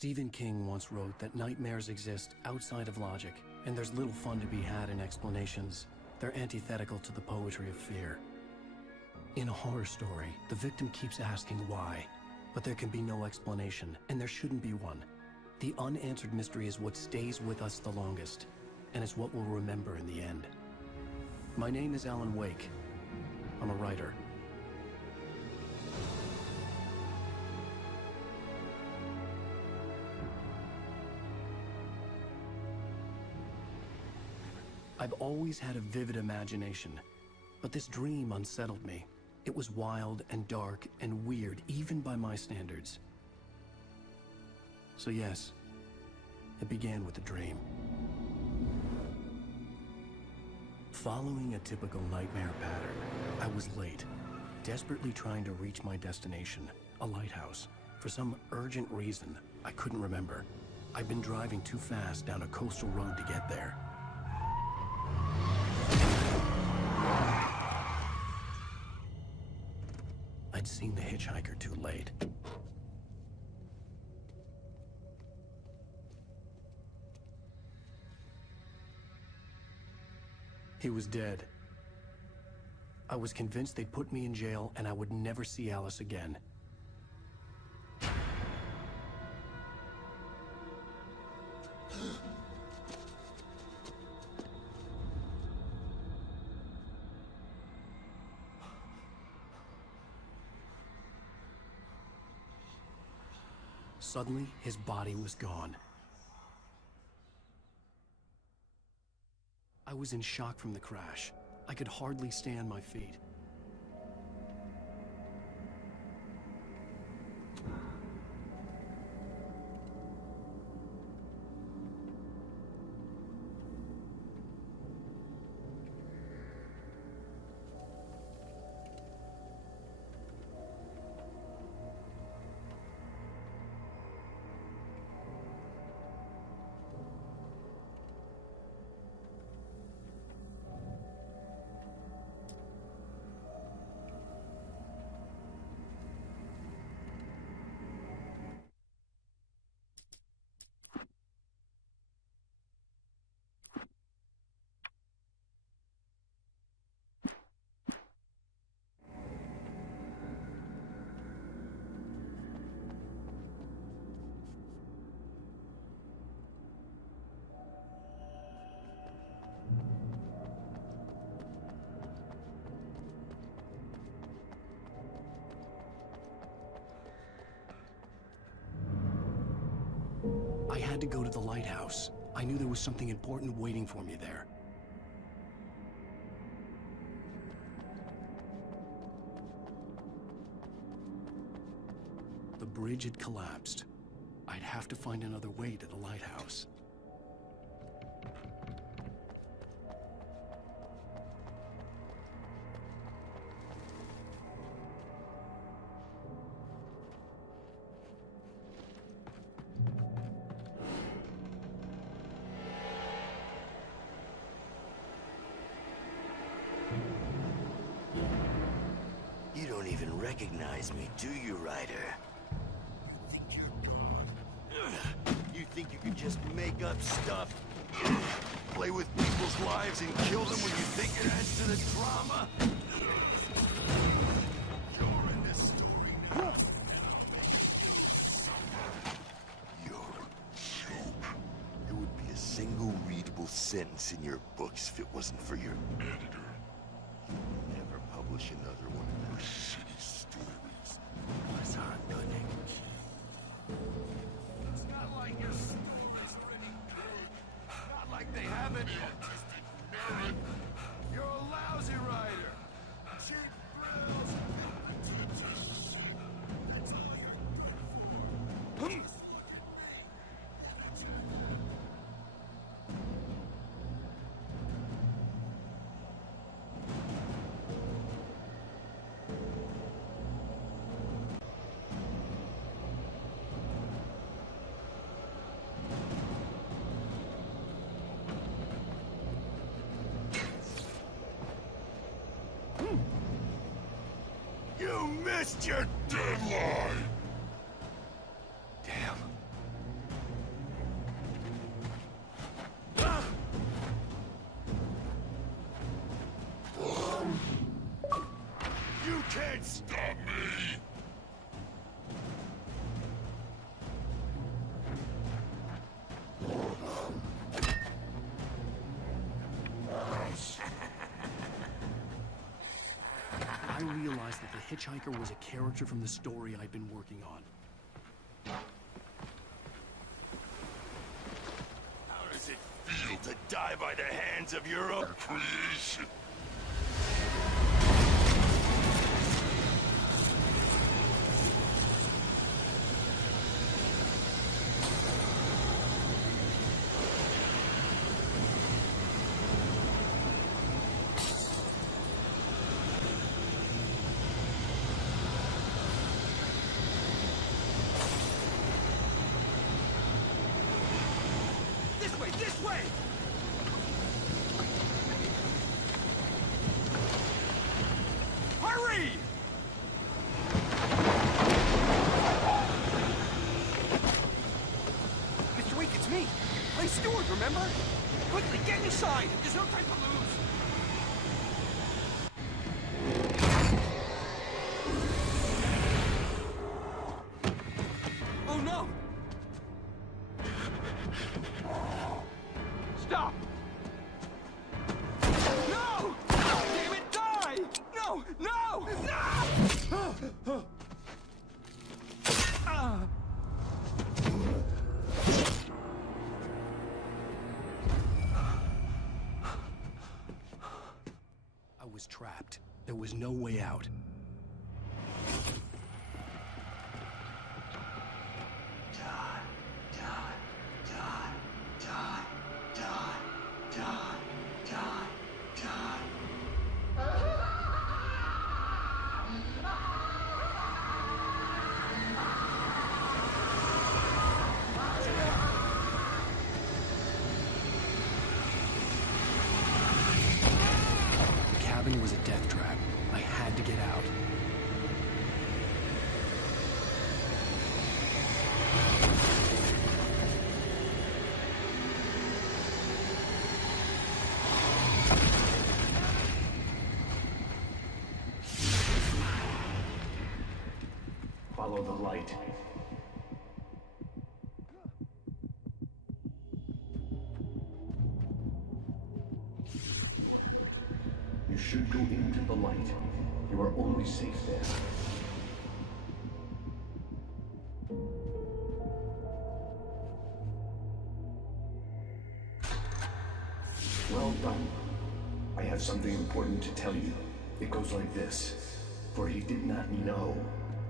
Stephen King once wrote that nightmares exist outside of logic, and there's little fun to be had in explanations. They're antithetical to the poetry of fear. In a horror story, the victim keeps asking why, but there can be no explanation, and there shouldn't be one. The unanswered mystery is what stays with us the longest, and it's what we'll remember in the end. My name is Alan Wake. I'm a writer. I've always had a vivid imagination, but this dream unsettled me. It was wild and dark and weird, even by my standards. So yes, it began with a dream. Following a typical nightmare pattern, I was late, desperately trying to reach my destination, a lighthouse. For some urgent reason, I couldn't remember. I'd been driving too fast down a coastal road to get there. I'd seen the hitchhiker too late. He was dead. I was convinced they'd put me in jail and I would never see Alice again. Suddenly, his body was gone. I was in shock from the crash. I could hardly stay on my feet. I had to go to the lighthouse. I knew there was something important waiting for me there. The bridge had collapsed. I'd have to find another way to the lighthouse. You don't even recognize me, do you, Ryder? You think you're gone? You think you can just make up stuff? Play with people's lives and kill them when you think it adds to the drama? You're in this story. You're a joke. There would be a single readable sentence in your books if it wasn't for your editor. You'd never publish another one of those shitty stories. What's happening? It's not like your story's pretty good. Not like they haven't. You're a lousy writer. Cheap thrills. You missed your deadline! Damn. You can't stop me! I realized that the hitchhiker was a character from the story I'd been working on. How does it feel to die by the hands of your own creation? This way! Hurry! Mr. Wink, it's me. Play steward, remember? Quickly, get inside! There's no time to lose! Oh no! Stop! No! Damn it, die! No! No! No! I was trapped. There was no way out. The cabin was a death trap. I had to get out. Follow the light. You should go into the light. You are only safe there. Well done. I have something important to tell you. It goes like this. For he did not know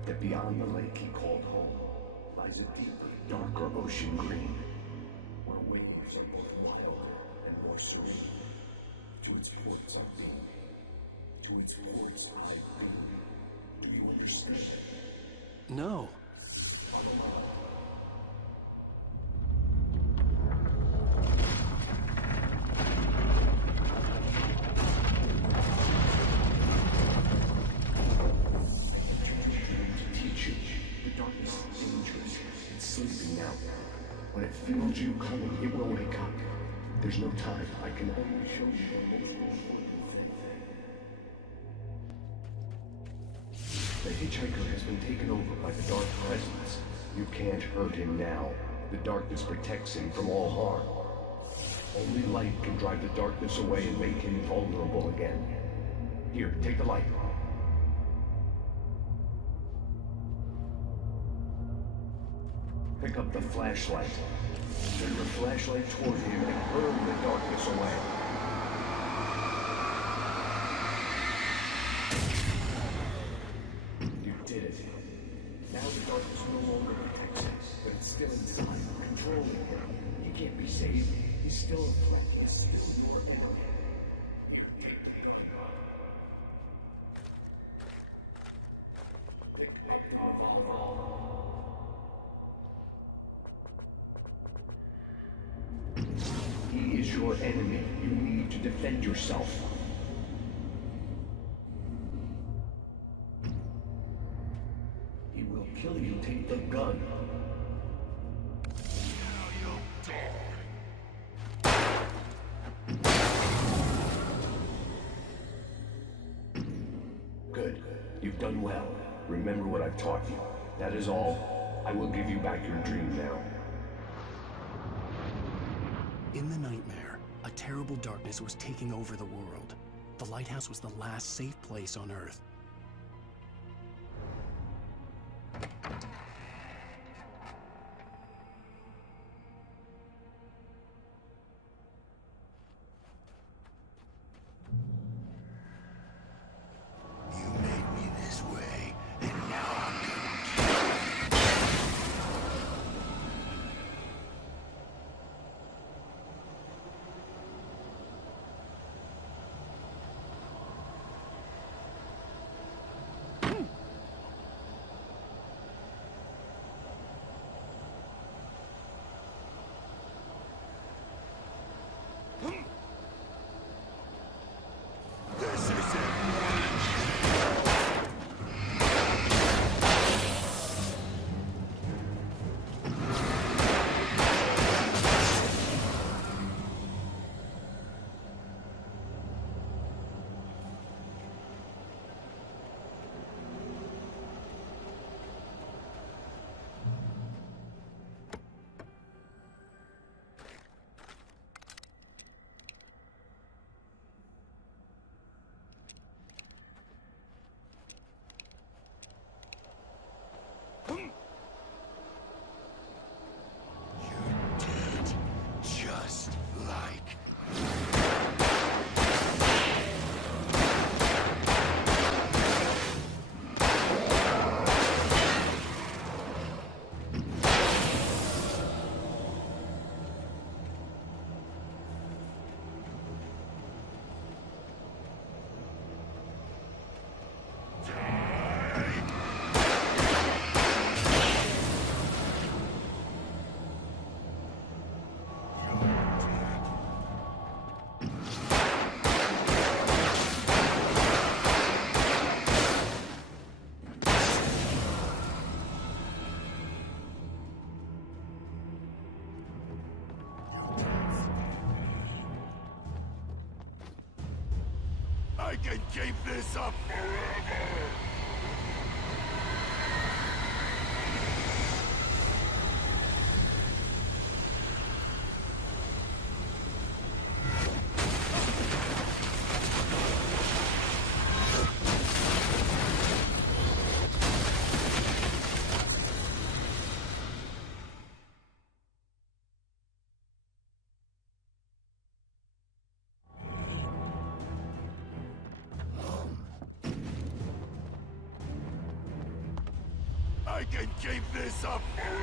that beyond the lake he called home lies a deeper, darker ocean green, where waves are both mellow and more serene. To its ports are being, to its ports I bring. Do you understand? No. When it feels you coming, it will wake up. There's no time. I can only show you the most important thing. The hitchhiker has been taken over by the dark presence. You can't hurt him now. The darkness protects him from all harm. Only light can drive the darkness away and make him vulnerable again. Here, take the light. Pick up the flashlight. Turn your flashlight toward him and burn the darkness away. You did it. Now the darkness no longer protects him, but it's still inside, controlling him. He can't be saved. He's still a threat. He's still more than him. He is your enemy. You need to defend yourself. He will kill you. Take the gun. Good. You've done well. Remember what I've taught you. That is all. I will give you back your dream now. In the nightmare, a terrible darkness was taking over the world. The lighthouse was the last safe place on Earth. You made me this way, and now I'm gonna This is it. You're dead, just like I can keep this up forever! I can keep this up forever!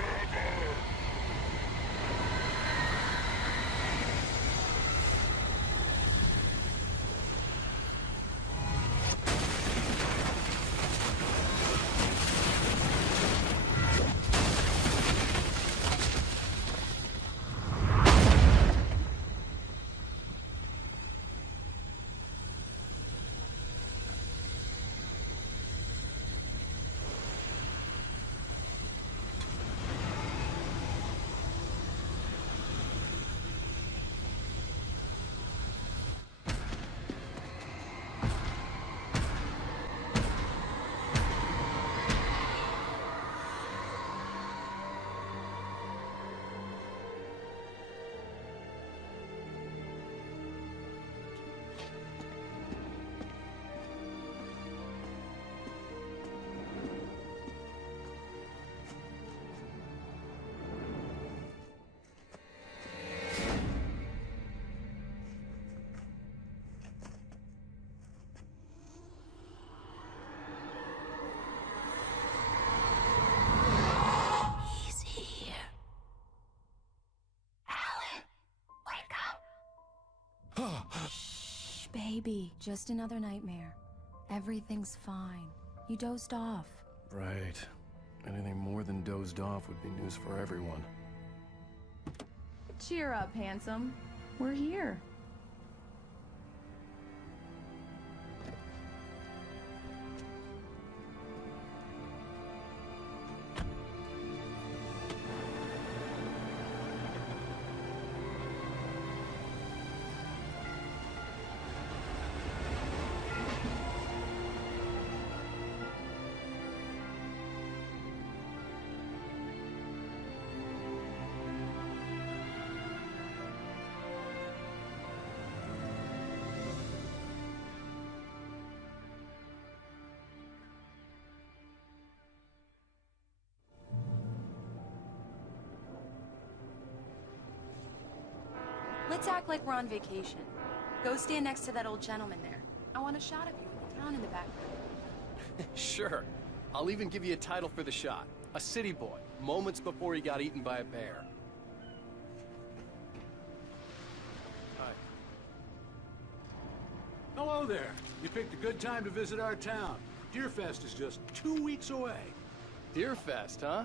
He's here. Alan, wake up. Shh, baby. Just another nightmare. Everything's fine. You dozed off. Right. Anything more than dozed off would be news for everyone. Cheer up, handsome. We're here. Let's act like we're on vacation. Go stand next to that old gentleman there. I want a shot of you with the town in the background. Sure. I'll even give you a title for the shot. A city boy, moments before he got eaten by a bear. Hi. Hello there. You picked a good time to visit our town. Deerfest is just 2 weeks away. Deerfest, huh?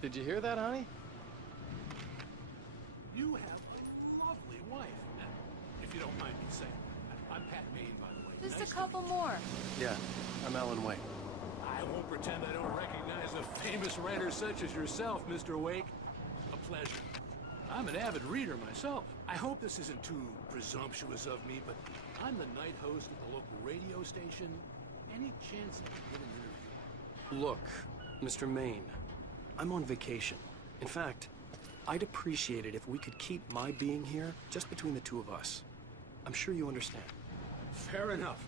Did you hear that, honey? You have a lovely wife, if you don't mind me saying. I'm Pat Maine, by the way. Just Nice a couple to meet you. more. Yeah, I'm Alan Wake. I won't pretend I don't recognize a famous writer such as yourself, Mr. Wake. A pleasure. I'm an avid reader myself. I hope this isn't too presumptuous of me, but I'm the night host of the local radio station. Any chance I could get an interview? Look, Mr. Maine, I'm on vacation. In fact, I'd appreciate it if we could keep my being here just between the two of us. I'm sure you understand. Fair enough.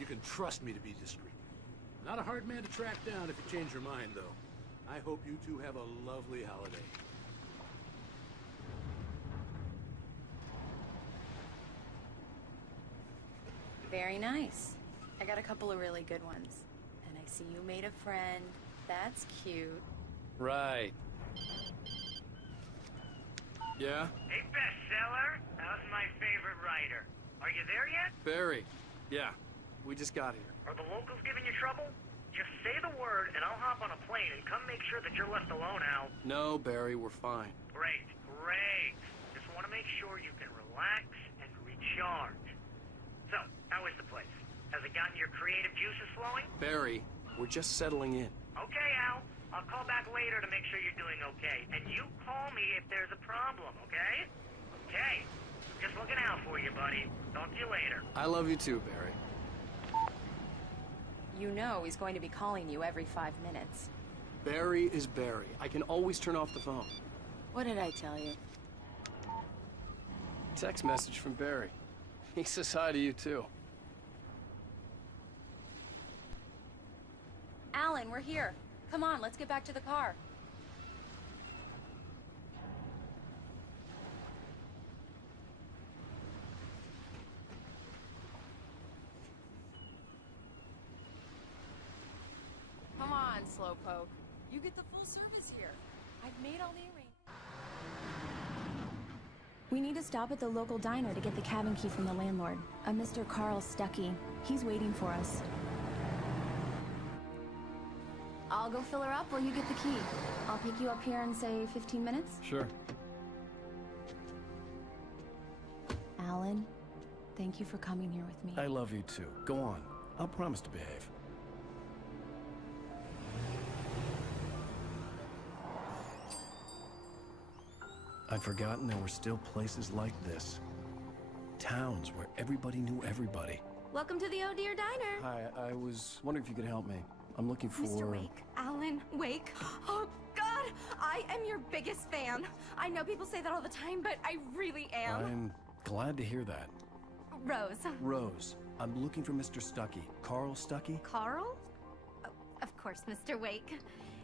You can trust me to be discreet. Not a hard man to track down if you change your mind, though. I hope you two have a lovely holiday. Very nice. I got a couple of really good ones. And I see you made a friend. That's cute. Right. Yeah? Hey, bestseller. How's my favorite writer? Are you there yet? Barry. Yeah, we just got here. Are the locals giving you trouble? Just say the word, and I'll hop on a plane and come make sure that you're left alone, Al. No, Barry, we're fine. Great, great. Just want to make sure you can relax and recharge. So, how is the place? Has it gotten your creative juices flowing? Barry, we're just settling in. Okay, Al. I'll call back later to make sure you're doing okay. And you call me if there's a problem, okay? Okay. Just looking out for you, buddy. Talk to you later. I love you too, Barry. You know he's going to be calling you every 5 minutes. Barry is Barry. I can always turn off the phone. What did I tell you? Text message from Barry. He says hi to you too. Alan, we're here. Come on, let's get back to the car. Come on, Slowpoke. You get the full service here. I've made all the arrangements. We need to stop at the local diner to get the cabin key from the landlord, a Mr. Carl Stuckey. He's waiting for us. I'll go fill her up while you get the key. I'll pick you up here in, say, 15 minutes? Sure. Alan, thank you for coming here with me. I love you too. Go on. I'll promise to behave. I'd forgotten there were still places like this. Towns where everybody knew everybody. Welcome to the Oh Dear Diner. Hi, I was wondering if you could help me. I'm looking for... Mr. Wake. Alan Wake. Oh, God! I am your biggest fan. I know people say that all the time, but I really am. I'm glad to hear that. Rose. Rose, I'm looking for Mr. Stuckey. Carl Stuckey? Carl? Oh, of course, Mr. Wake.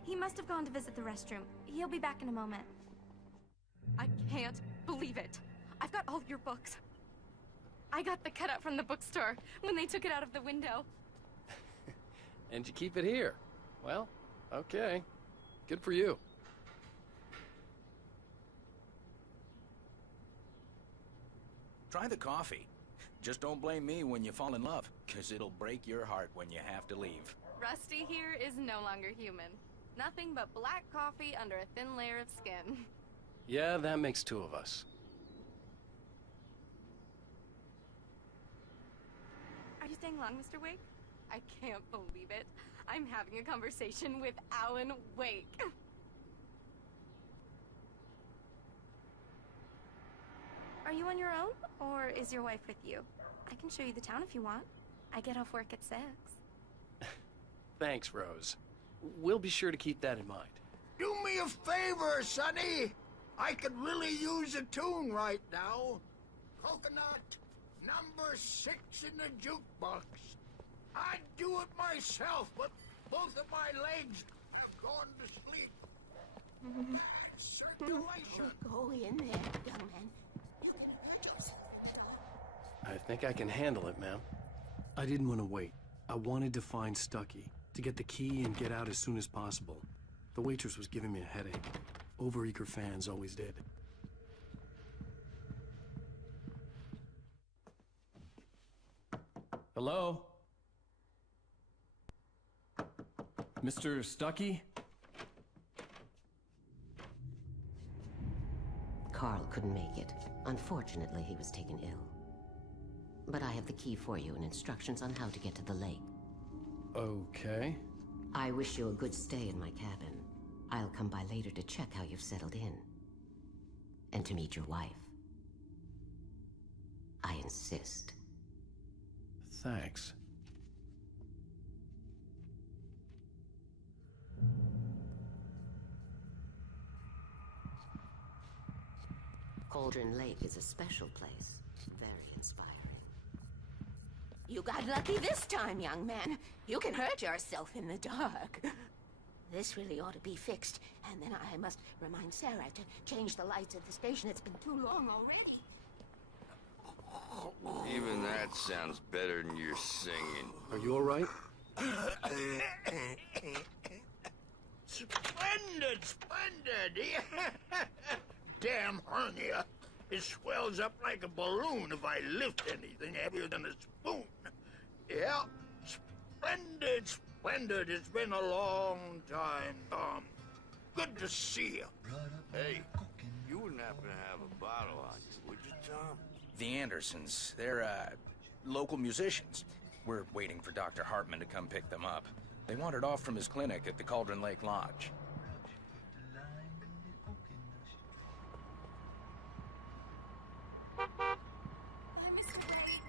He must have gone to visit the restroom. He'll be back in a moment. I can't believe it. I've got all your books. I got the cutout from the bookstore when they took it out of the window. And you keep it here. Well, okay. Good for you. Try the coffee. Just don't blame me when you fall in love, 'cause it'll break your heart when you have to leave. Rusty here is no longer human. Nothing but black coffee under a thin layer of skin. Yeah, that makes two of us. Are you staying long, Mr. Wake? I can't believe it. I'm having a conversation with Alan Wake. Are you on your own, or is your wife with you? I can show you the town if you want. I get off work at 6. Thanks, Rose. We'll be sure to keep that in mind. Do me a favor, Sonny. I could really use a tune right now. Coconut, number 6 in the jukebox. I'd do it myself, but both of my legs have gone to sleep. Circulation. Go in there, young man. You can catch a I think I can handle it, ma'am. I didn't want to wait. I wanted to find Stucky, to get the key and get out as soon as possible. The waitress was giving me a headache. Overeager fans always did. Hello? Mr. Stucky? Carl couldn't make it. Unfortunately, he was taken ill. But I have the key for you and instructions on how to get to the lake. Okay. I wish you a good stay in my cabin. I'll come by later to check how you've settled in. And to meet your wife. I insist. Thanks. Cauldron Lake is a special place. Very inspiring. You got lucky this time, young man. You can hurt yourself in the dark. This really ought to be fixed. And then I must remind Sarah to change the lights at the station. It's been too long already. Even that sounds better than your singing. Are you all right? Splendid, splendid! Damn hernia. It swells up like a balloon if I lift anything heavier than a spoon. Yeah, splendid, splendid. It's been a long time, Tom. Good to see you. Hey, you wouldn't happen to have a bottle on you, would you, Tom? The Andersons, they're, local musicians. We're waiting for Dr. Hartman to come pick them up. They wandered off from his clinic at the Cauldron Lake Lodge. Bye, Mr. Wake.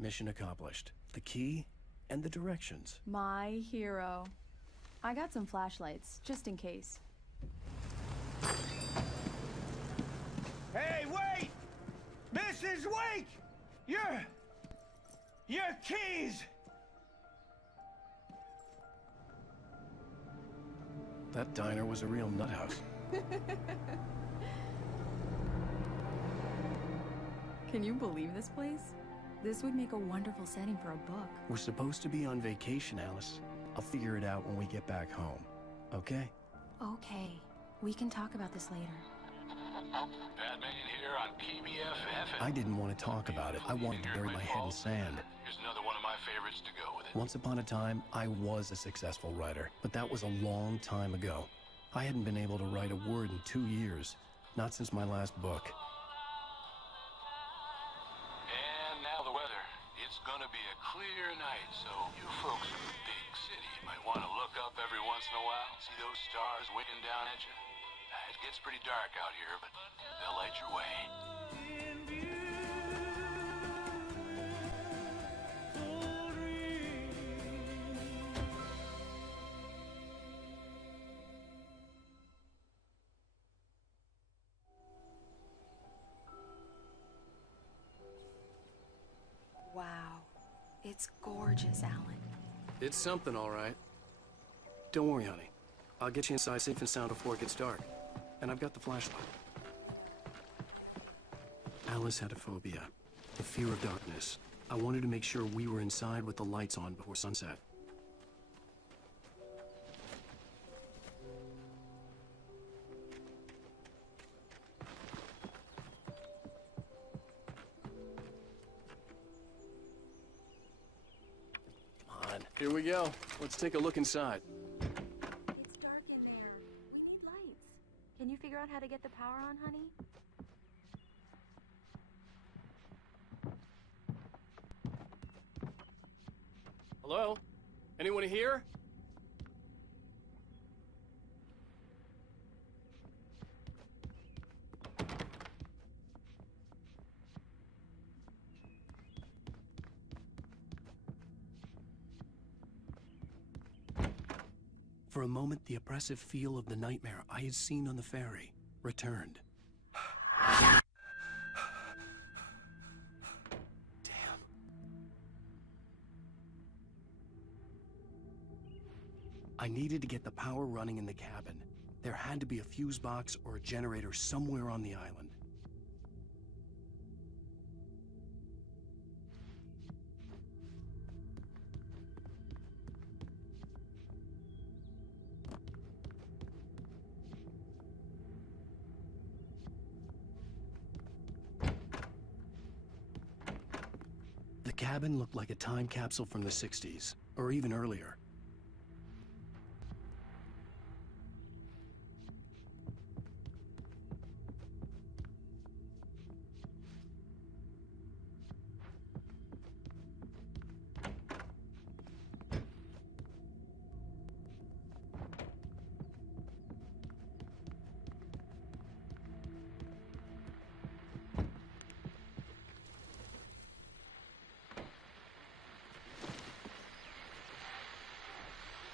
Mission accomplished. The key and the directions. My hero. I got some flashlights, just in case. Hey, wait! Mrs. Wake! Your keys! That diner was a real nut house. Can you believe this place? This would make a wonderful setting for a book. We're supposed to be on vacation, Alice. I'll figure it out when we get back home. Okay? Okay. We can talk about this later. Batman here on KBFF. I didn't want to talk about it. I wanted to bury my head in sand. Here's another one of my favorites to go with it. Once upon a time, I was a successful writer, but that was a long time ago. I hadn't been able to write a word in 2 years. Not since my last book. And now the weather. It's gonna be a clear night, so you folks in the big city might want to look up every once in a while, see those stars winking down at you. It gets pretty dark out here, but they'll light your way. Wow. It's gorgeous, Alan. It's something, all right. Don't worry, honey. I'll get you inside safe and sound before it gets dark. And I've got the flashlight. Alice had a phobia. The fear of darkness. I wanted to make sure we were inside with the lights on before sunset. Come on, here we go. Let's take a look inside. It's dark in there. We need lights. Can you figure out how to get the power on, honey? Hello? Anyone here? For a moment, the oppressive feel of the nightmare I had seen on the ferry returned. I needed to get the power running in the cabin. There had to be a fuse box or a generator somewhere on the island. cabin looked like a time capsule from the 60s, or even earlier.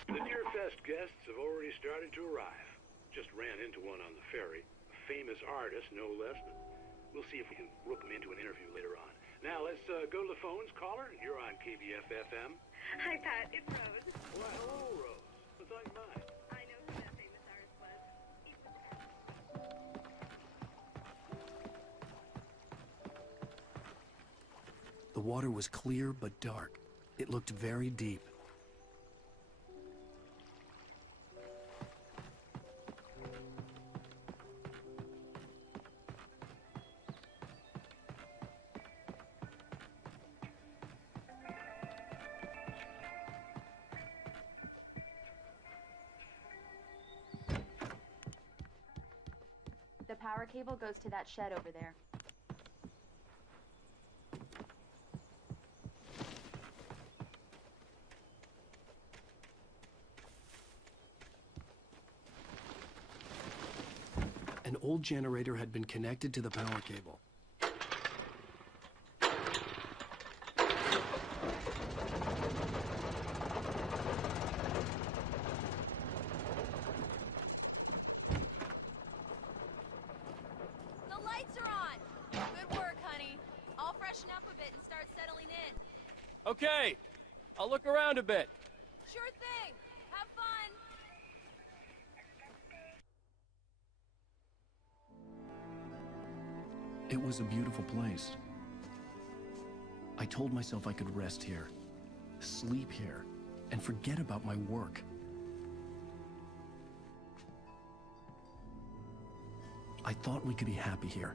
The Deer Fest guests have already started to arrive. Just ran into one on the ferry. A famous artist, no less. We'll see if we can rope him into an interview later on. Now, let's go to the phones. Caller, you're on KBF-FM. Hi, Pat. It's Rose. Well, hello, Rose. What's on your mind? I know who that famous artist was. He was The water was clear but dark. It looked very deep. The power cable goes to that shed over there. An old generator had been connected to the power cable. The lights are on! Good work, honey. I'll freshen up a bit and start settling in. Okay, I'll look around a bit. Sure thing! Have fun! It was a beautiful place. I told myself I could rest here, sleep here, and forget about my work. I thought we could be happy here.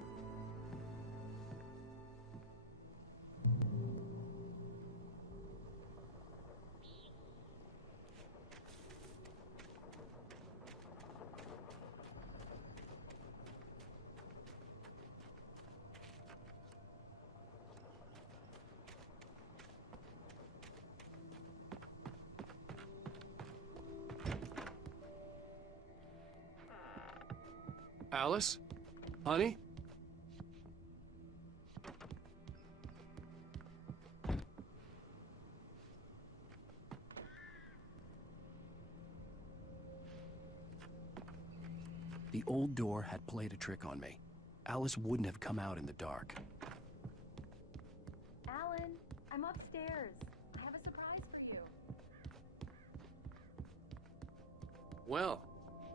Alice? Honey? The old door had played a trick on me. Alice wouldn't have come out in the dark. Alan, I'm upstairs. I have a surprise for you. Well,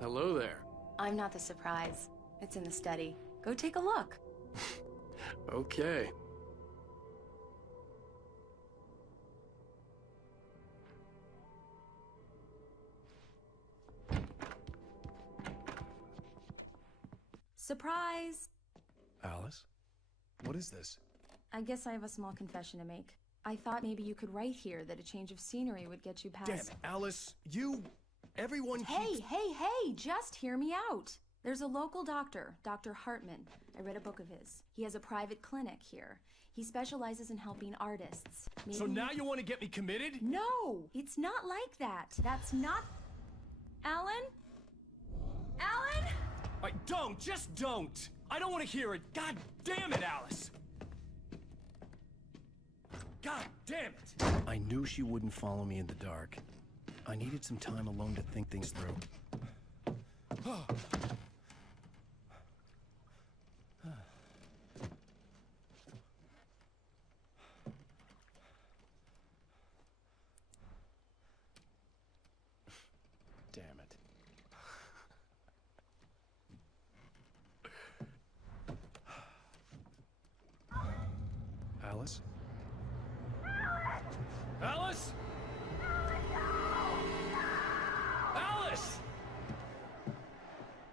hello there. I'm not the surprise. It's in the study. Go take a look. Okay. Surprise! Alice? What is this? I guess I have a small confession to make. I thought maybe you could write here that a change of scenery would get you past... Damn it, Alice! Everyone Hey, hey, just hear me out! There's a local doctor, Dr. Hartman. I read a book of his. He has a private clinic here. He specializes in helping artists. So now you want to get me committed? No! It's not like that. That's not... Alan? Alan? Just don't! I don't want to hear it! God damn it, Alice! God damn it! I knew she wouldn't follow me in the dark. I needed some time alone to think things through. Damn it. Alice? Alice? Alice!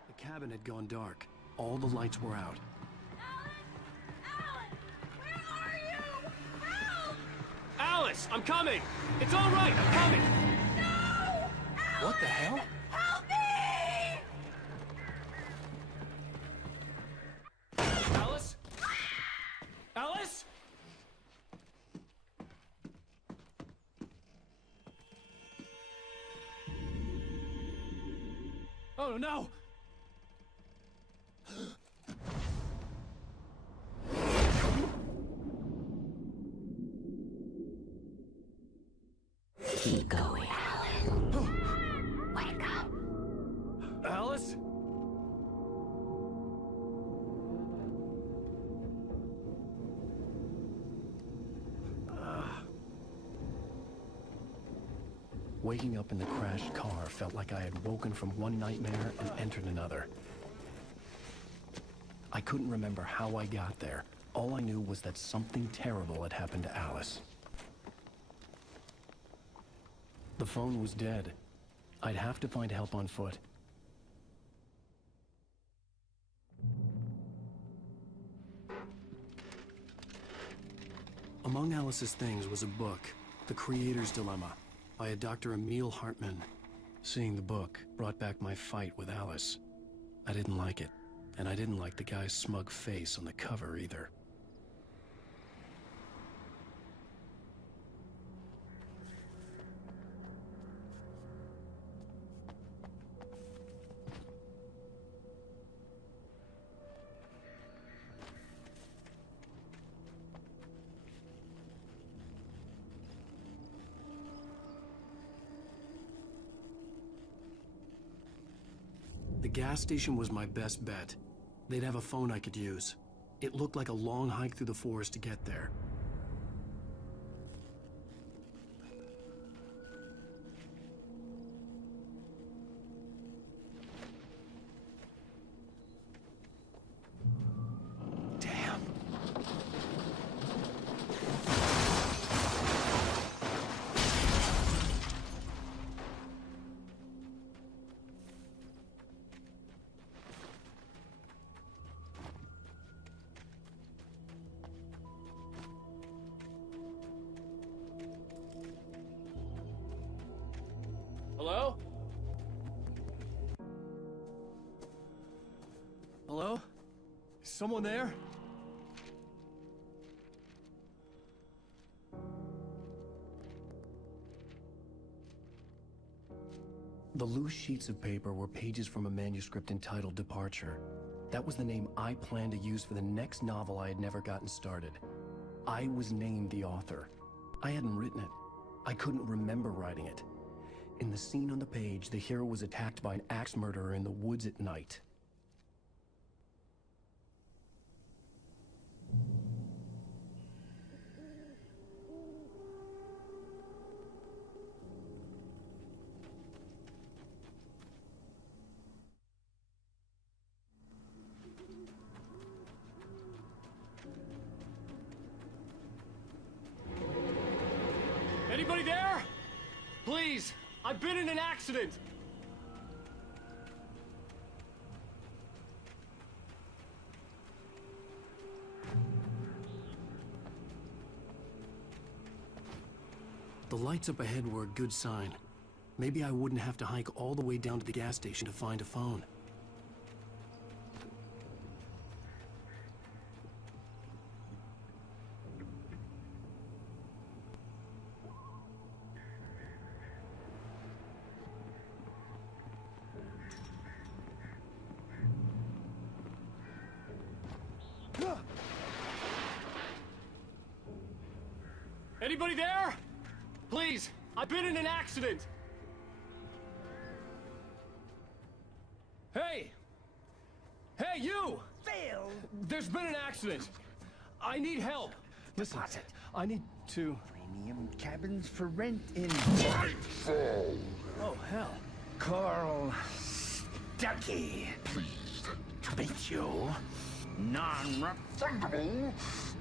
The cabin had gone dark. All the lights were out. Alan! Where are you? Help! Alice, I'm coming! It's all right, I'm coming! No! What the hell? Help me! Alice? Alice? Oh, no! Keep going. Wake up. Alice? Waking up in the crashed car felt like I had woken from one nightmare and entered another. I couldn't remember how I got there. All I knew was that something terrible had happened to Alice. The phone was dead. I'd have to find help on foot. Among Alice's things was a book, The Creator's Dilemma, by a Dr. Emil Hartman. Seeing the book brought back my fight with Alice. I didn't like it, and I didn't like the guy's smug face on the cover either. The gas station was my best bet. They'd have a phone I could use. It looked like a long hike through the forest to get there. Damn. Hello? Hello? Is someone there? The loose sheets of paper were pages from a manuscript entitled Departure. That was the name I planned to use for the next novel I had never gotten started. I was named the author. I hadn't written it. I couldn't remember writing it. In the scene on the page, the hero was attacked by an axe murderer in the woods at night. Anybody there? Please, I've been in an accident. The lights up ahead were a good sign. Maybe I wouldn't have to hike all the way down to the gas station to find a phone. Anybody there? Please, I've been in an accident. Hey! Hey, you! Phil! There's been an accident. I need help. Listen, I need to... Premium cabins for rent in... Oh, hell. Carl Stuckey. Pleased to meet you. Non-refundable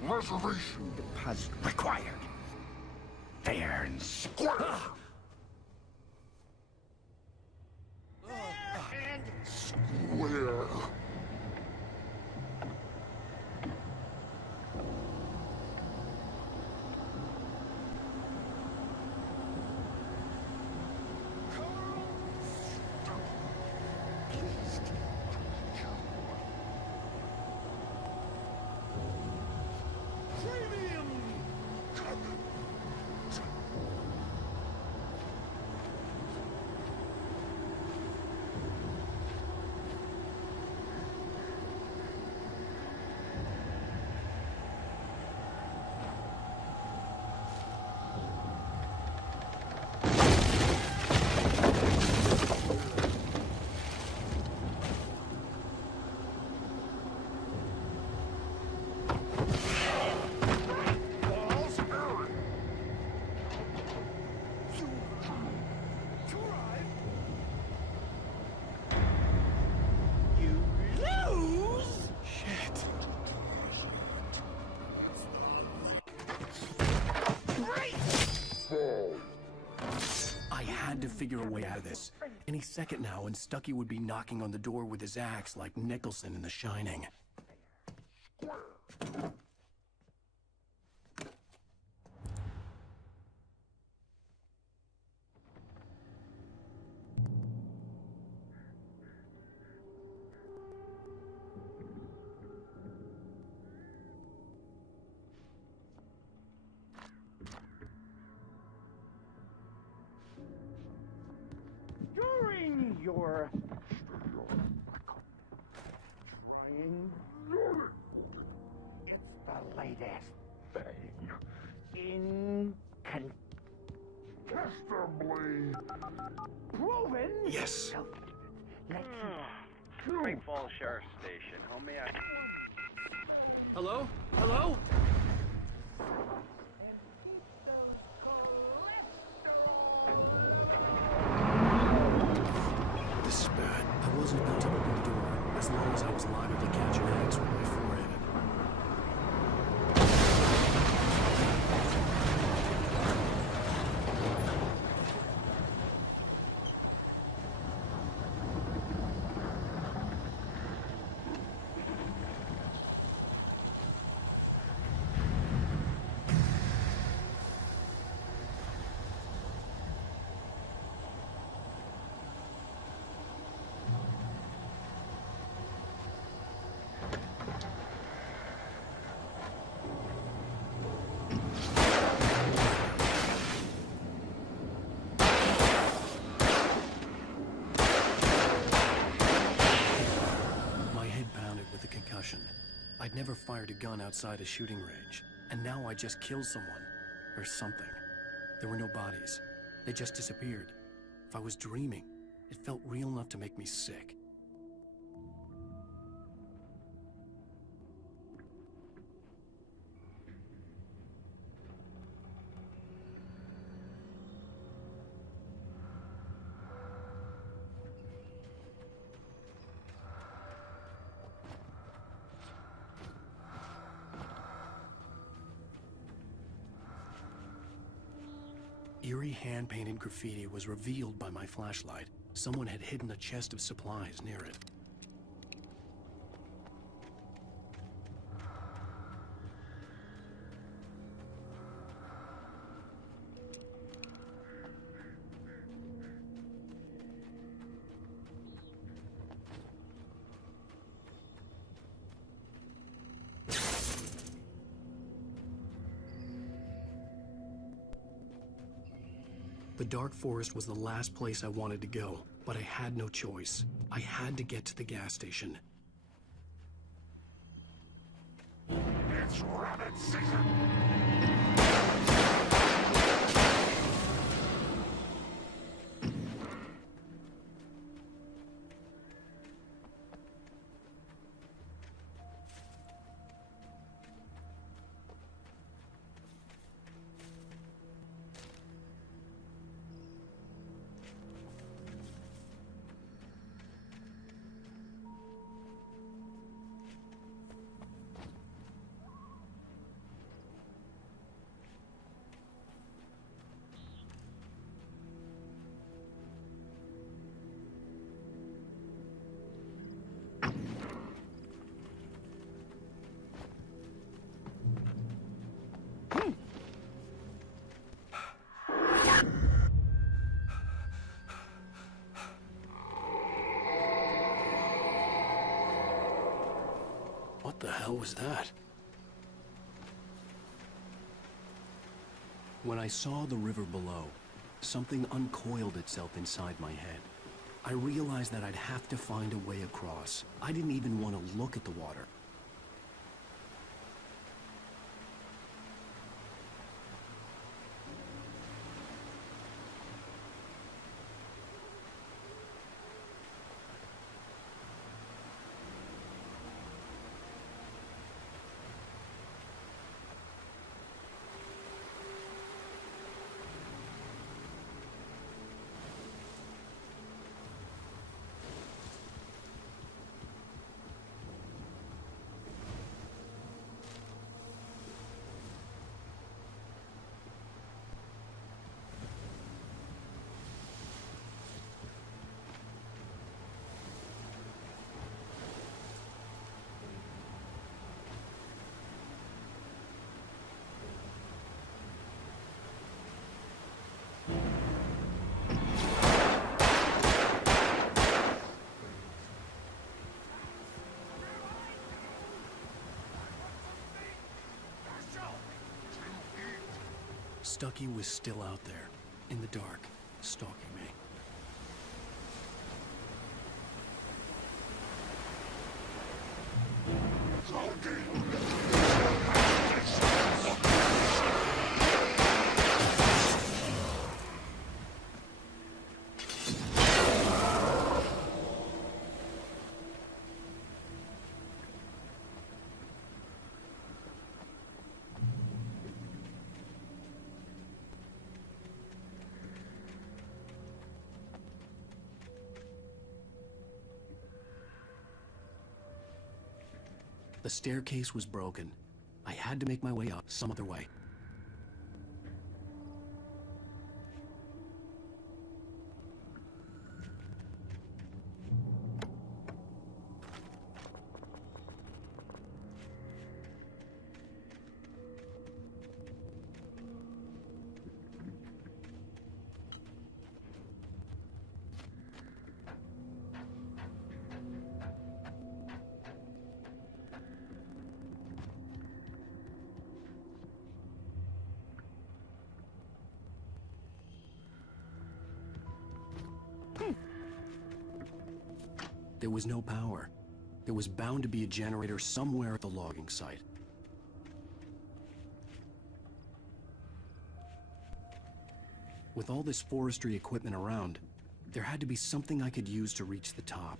reservation deposit required. Fair and square. And square. had to figure a way out of this. Any second now, and Stucky would be knocking on the door with his axe like Nicholson in The Shining. During your trying, it's the latest thing. Incontestably proven. Yes. Great Falls Sheriff Station. How may I... Hello? Hello? This is bad. I wasn't about to open the door, as long as I was liable to catch an axe with my forehead. I'd never fired a gun outside a shooting range, and now I just killed someone. Or something. There were no bodies. They just disappeared. If I was dreaming, it felt real enough to make me sick. Eerie hand-painted graffiti was revealed by my flashlight. Someone had hidden a chest of supplies near it. The dark forest was the last place I wanted to go, but I had no choice. I had to get to the gas station. It's rabbit season! What the hell was that? When I saw the river below, something uncoiled itself inside my head. I realized that I'd have to find a way across. I didn't even want to look at the water. Stucky was still out there, in the dark, stalking me. The staircase was broken. I had to make my way up some other way. There was no power. There was bound to be a generator somewhere at the logging site. With all this forestry equipment around, there had to be something I could use to reach the top.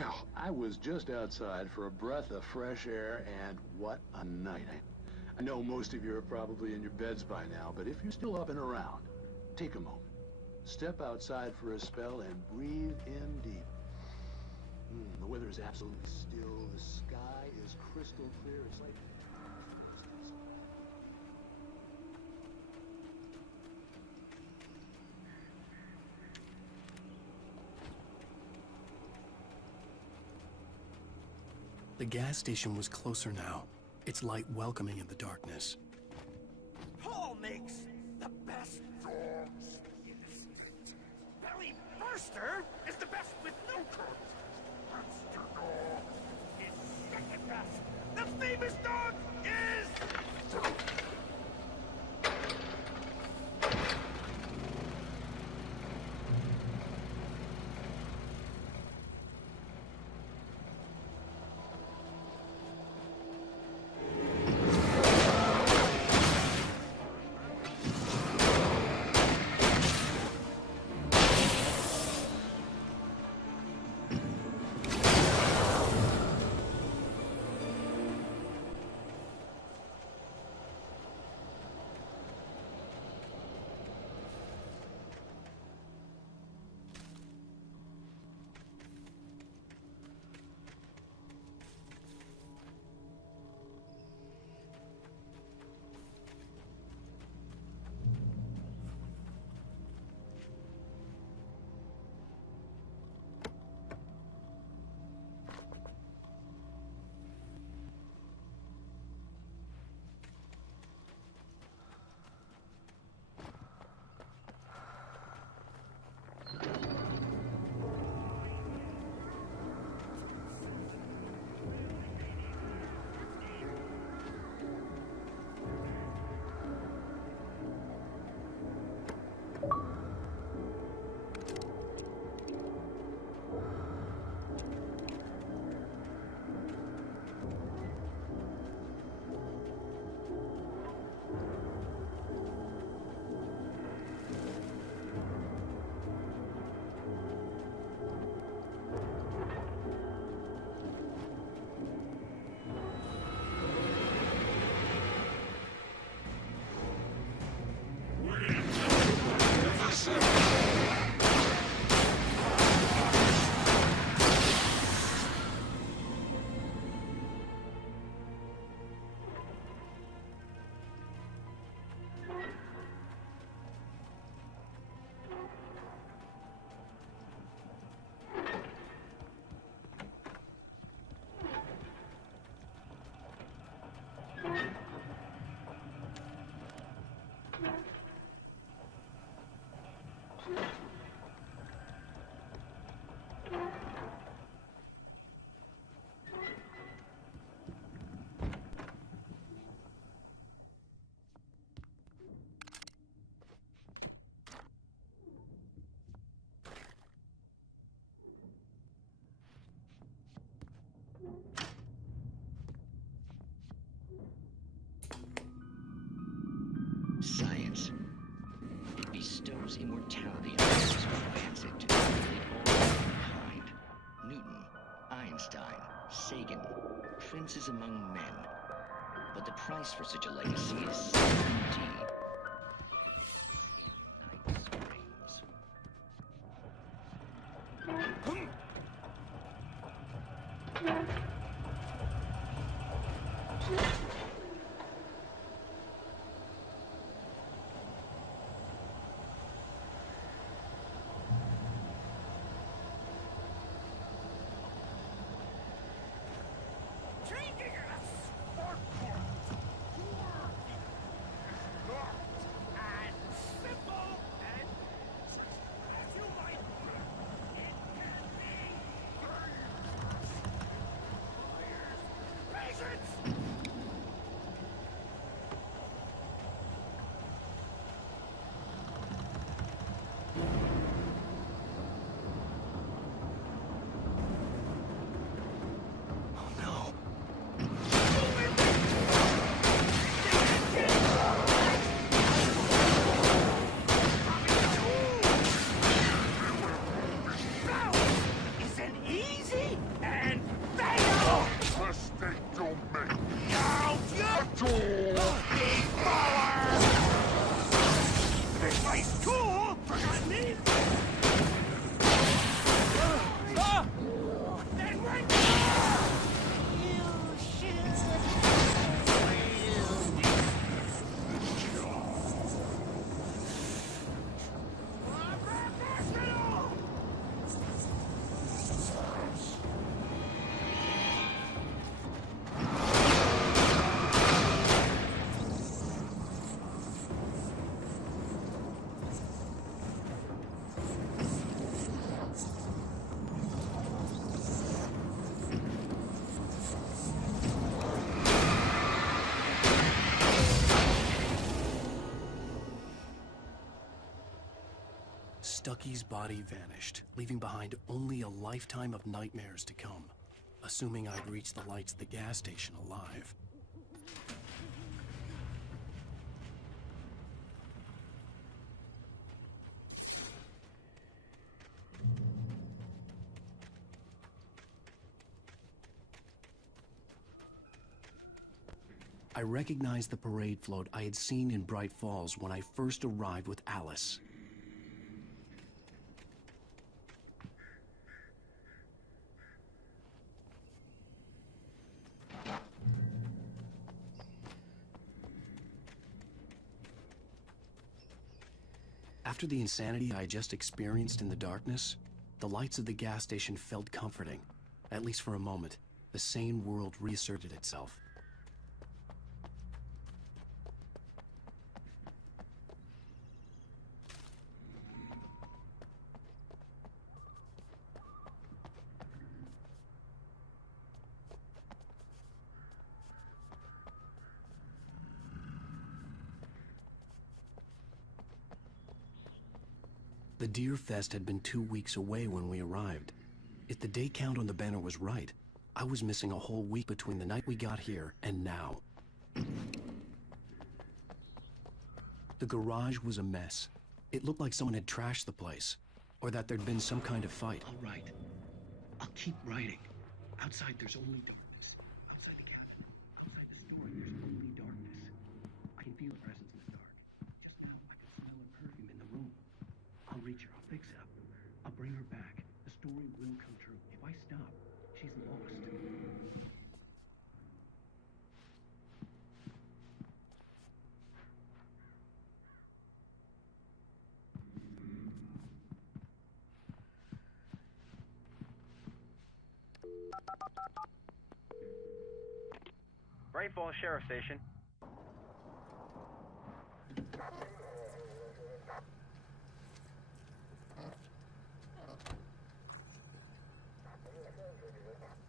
Well, I was just outside for a breath of fresh air, and what a night. I know most of you are probably in your beds by now, but if you're still up and around, take a moment. Step outside for a spell and breathe in deep. The weather is absolutely still. The sky is crystal clear. It's like... The gas station was closer now, its light welcoming in the darkness. Paul makes the best dogs. Belly Burster is the best with no curves. Monster Dog is second best. The famous dog is... Science. It bestows immortality on those who advance it. They all are kind. Newton, Einstein, Sagan, princes among men. But the price for such a legacy is sad indeed. Changing us! Stucky's body vanished, leaving behind only a lifetime of nightmares to come, assuming I'd reached the lights at the gas station alive. I recognized the parade float I had seen in Bright Falls when I first arrived with Alice. After the insanity I just experienced in the darkness, the lights of the gas station felt comforting. At least for a moment, the sane world reasserted itself. The Deer Fest had been 2 weeks away when we arrived. If the day count on the banner was right, I was missing a whole week between the night we got here and now. The garage was a mess. It looked like someone had trashed the place, or that there'd been some kind of fight. All right. I'll keep writing. Outside, there's only darkness. Outside the cabin. Outside the store, there's only darkness. I can feel a presence in the dark. Just now, I can smell her perfume in the room. I'll reach her. I'll fix it up. I'll bring her back. The story will come true. If I stop, she's lost. Bright Falls Sheriff Station.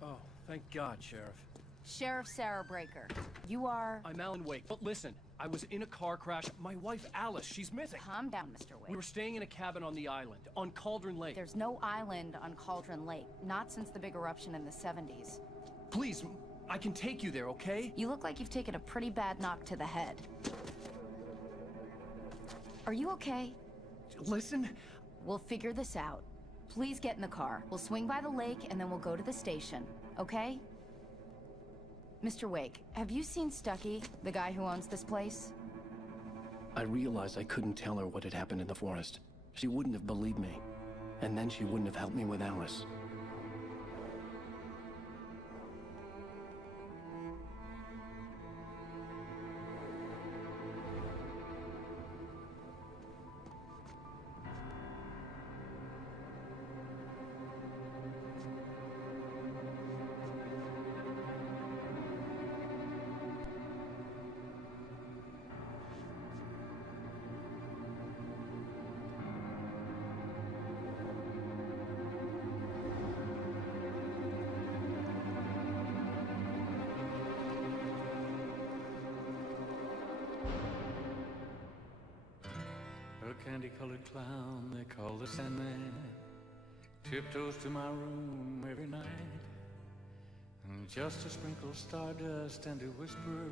Oh, thank God, Sheriff. Sheriff Sarah Breaker. You are... I'm Alan Wake. But listen, I was in a car crash. My wife, Alice, she's missing. Calm down, Mr. Wake. We were staying in a cabin on the island, on Cauldron Lake. There's no island on Cauldron Lake. Not since the big eruption in the 70s. Please, I can take you there, okay? You look like you've taken a pretty bad knock to the head. Are you okay? Listen. We'll figure this out. Please get in the car. We'll swing by the lake and then we'll go to the station, okay? Mr. Wake, have you seen Stucky, the guy who owns this place? I realized I couldn't tell her what had happened in the forest. She wouldn't have believed me. And then she wouldn't have helped me with Alice. A candy-colored clown they call the Sandman tiptoes to my room every night, and just to sprinkle stardust and to whisper